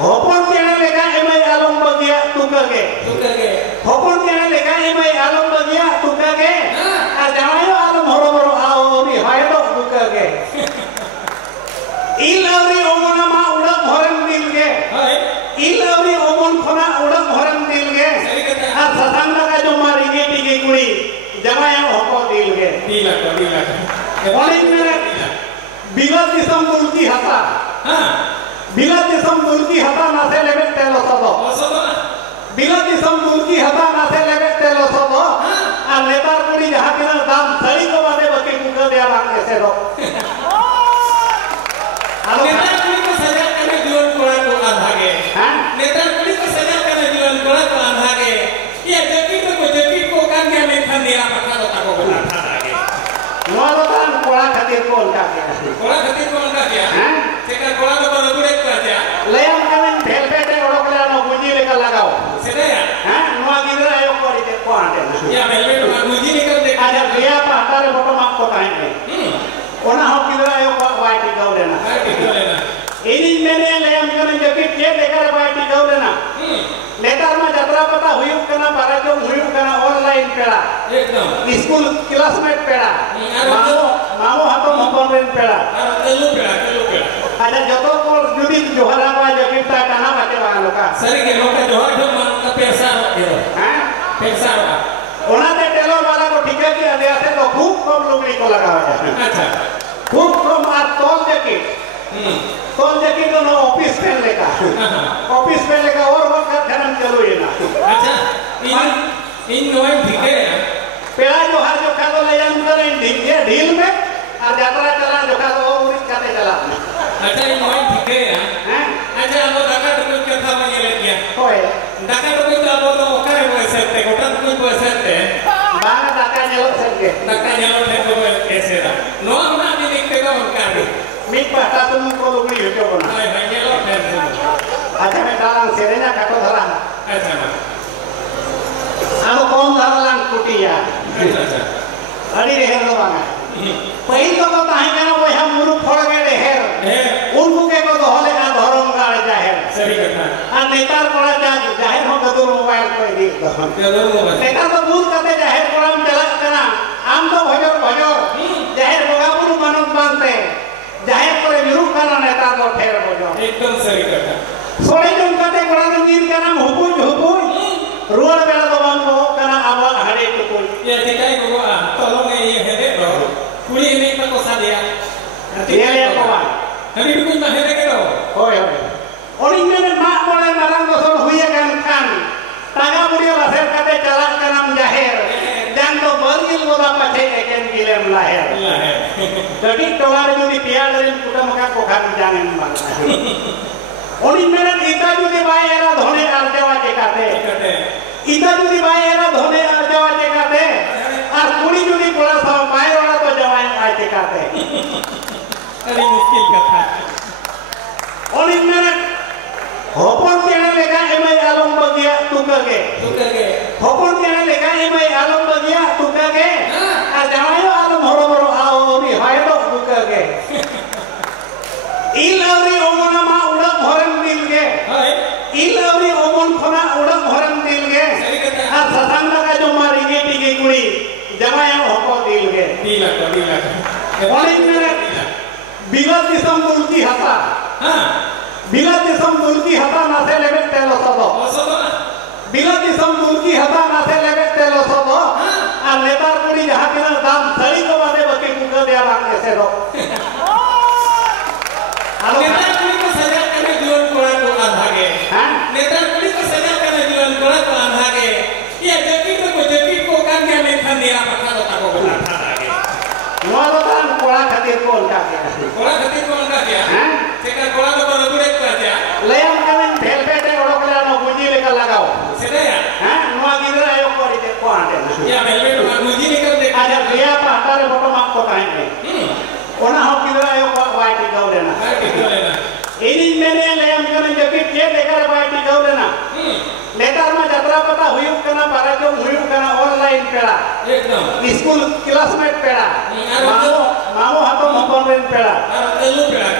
hopon tiada lega emai along bagia tukage hopon tiada lega emai along bagia tukage jamayo along horo auri hayo tukage ilauri omona ma udang horan dilge ilauri omon khona udang horan dilge ar satanda ka jo mari ge tige kuri jamayo hoko dilge onik mera bila disam dulki hata bila disam dulki hata nase lebe telo sodo bila disam dulki hata nase lebe telo sodo ar netar kuri jaha kina dam sari ko bade baki kuka dia bang esero नेता कुली को सजा करने जीवन कोड़ा को आधागे नेता कुली को सजा करने जीवन कोड़ा को आधागे ये जकीट को काम क्या में खान दिया पता तो ताको बना आधागे नवालो kan कोड़ा खातिर को उनका क्या सेका कोड़ा तो बना बुरे को आजा लेम कमें भेल बेटे ओडो कले नो गुंजी लेकर लगाओ सेदा या नवा गिदरा आयो कोड़ी के को आंटे या भेल बेटे मा गुंजी निकल दे आजा बिया पा हतारे फोटो मा को टाइम में ओना हो गिदरा आयो वाइट गाव लेना ini mene leyam kana jakit ke dekar baiti gaulena netar ma jatra pata huyuk kana parajo huyuk kana online peda ekdam school classmate peda mamo hato mokonren peda kelu peda ada joto kol judi johara ba jakit ta kana bate waloka sari ke noka johar dom man ka pesar gitu pesar ona de telor wala ko thika ki ade ase to khub kom lugri ko lagawa acha khub kom ar tol jakit तोल जकी तो no office pen लेका और वक्त धर्म चलो ये ना अच्छा इन नोए ठीके पेड़ा जो हर जो खादो ले जान कर ढील में और यात्रा चला जो खादो और उस खाते चला अच्छा इन नोए ठीके हैं अच्छा अब दाका तो कुछ कथा में ले गया होए दाका तो कुछ अब तो करे वो सकते गोटा कुछ वो सकते बाहर दाका नेलो थे को कैसे दा नो ना भी लिखते का उनका मी पता तुम को लुगड़ी हेटो बना हाय भाई नेलो थे अच्छा मैं डालां सेरेना काटो धरा अच्छा आलो कौन धरलां कुटिया अच्छा अड़ी रेहर दो बांगा पहिल तो ताही kana boy ham muru phod ge reher unku ke ko dohole na dhorom gaal jaher सही कथा आ नेतार कोड़ा जाहिर हो गदुर मोबाइल को दी गदुर मोबाइल नेता तो बुल कते जाहिर कोड़ा में चला कना आम तो भजर जाहिर बोगा बुल मानव मानते जाहिर करे विरुद्ध कना नेता तो ठेर बजो एकदम सही कथा सोड़े जम कते कोड़ा में नीर कना हुपुज रुआर बेला तो बांग हो कना आवाज हरे को कोई ये दिखाई को तलो में ये हेदे रो कुड़ी नहीं का कोसा दिया ये को बा अभी भी कुछ ना हेदे के रो होय और इनमें मा बोले मारंग तो सब हुई kan taga budio laser kate jalan kanam jahir dan to baril moda pace eken gilem lahir jadi tolar judi piar dari kuda maka kokhan jangan bang oni mera ita judi bai era dhone arjawa kate ita judi bai era dhone arjawa kate ar kuri judi bola sa bai wala to jawai aje kate अरे मुश्किल कथा oni mera hopon tiada lega emai along bagia tukage hopon tiada lega emai along bagia tukage jamayo along horo auri hayo tukage ilauri omona ma udang horan dilge ilauri omon khona udang horan dilge ar satanda ka jo mari ge tige kuri jamayo hoko dilge oni mera bila disam dulki hata bila disam dulki hata nase lebe telo sodo bila disam dulki hata nase lebe telo sodo ar netar kuri jaha kina dam sari ko bade baki kuka dia bang esero नेता कुली को सजा करने जीवन कोड़ा को आधागे नेता कुली को सजा करने जीवन कोड़ा को आधागे ये जकीट को काम क्या में खान दिया पता तो ताको बना आधागे नवालो kan koड़ा खातिर को उनका क्या सेका कोड़ा तो बना बुरे को आजा लेम कमें भेल बेटे ओडो कले नो गुंजी लेकर लगाओ सेदा या नवा गिदरा आयो कोड़ी के को आंटे या भेल बेटे मा गुंजी निकल दे आजा बिया पा हतारे फोटो मा को टाइम में ओना हो गिदरा आयो वाइट गाव लेना ini mene leyam kana jakit ke dekar baiti gaw lena netar ma jatra pata huyuk kana parajo huyuk kana online peda ekdam school classmate peda mamo hato mokonren peda kelu peda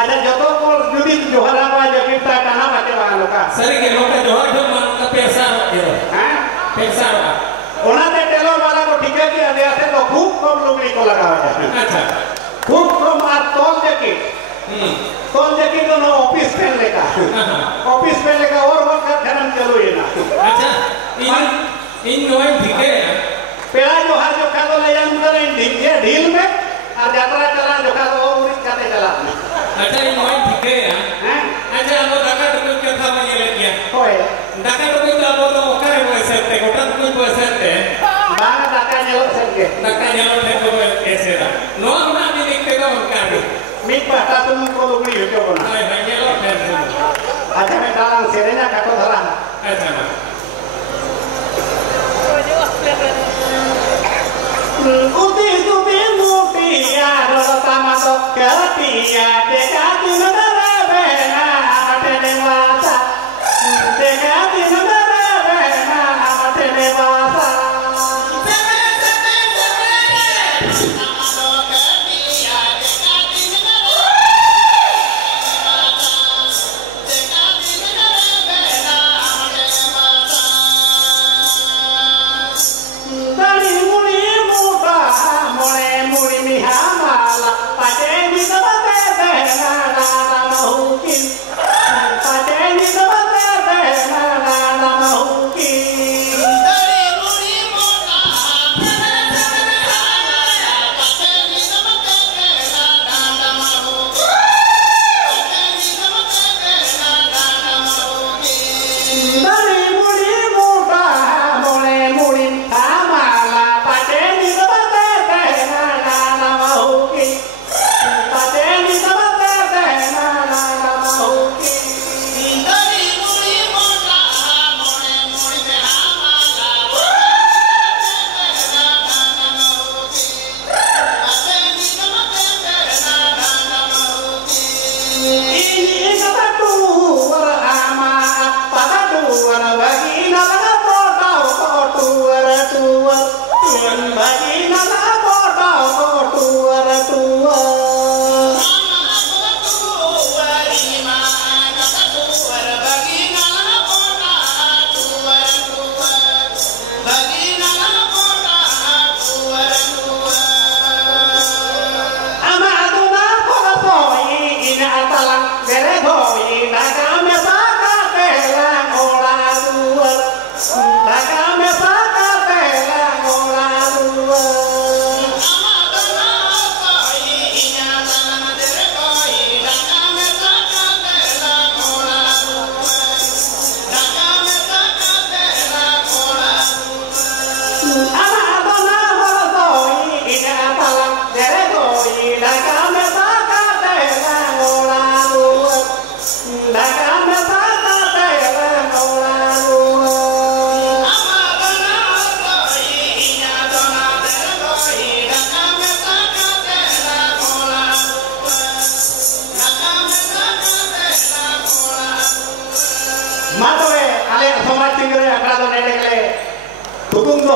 ada joto kol judi johara ba jakit ta kana Sari ke noka johar jom man ka pesar gitu. Pesar Pak. Onate tailor वाला को ठीक है कि आते तो खूब कम लुगड़ी को लगाया है। अच्छा। खूब कम और तौल जैकेट तो ऑफिस पहन लेगा। ऑफिस पहन लेगा और वर्क का धर्म चलो ये ना। अच्छा। इन नोए ठीक है। पेड़ा जो हर जो खादो ले जान मुझे इन ढील में और यात्रा चला जो खादो और मुझे खाते चला। अच्छा इन नोए ठीक है। अच्छा अब दाका तो क्या था मैं ये ले गया। होए। दाका तो कुछ अब तो ओकर है वो ऐसे गोटा तो कुछ ऐसे है। बाहर दाका जलो सकते। दाका जलो है तो ऐसे ना। नो ना भी लिखते तो उनका भी। मिट पाता तुम को लुगड़ी हो जो बना। नहीं भाई जलो है। अच्छा मैं डालां सेरेना काटो धरा। अच्छा ना। Uti mutia rota masuk ketia dekati negara bena amate dewasa dekati negara bena amate dewasa Mato ale समाज tinggal akra do nede kale tukung do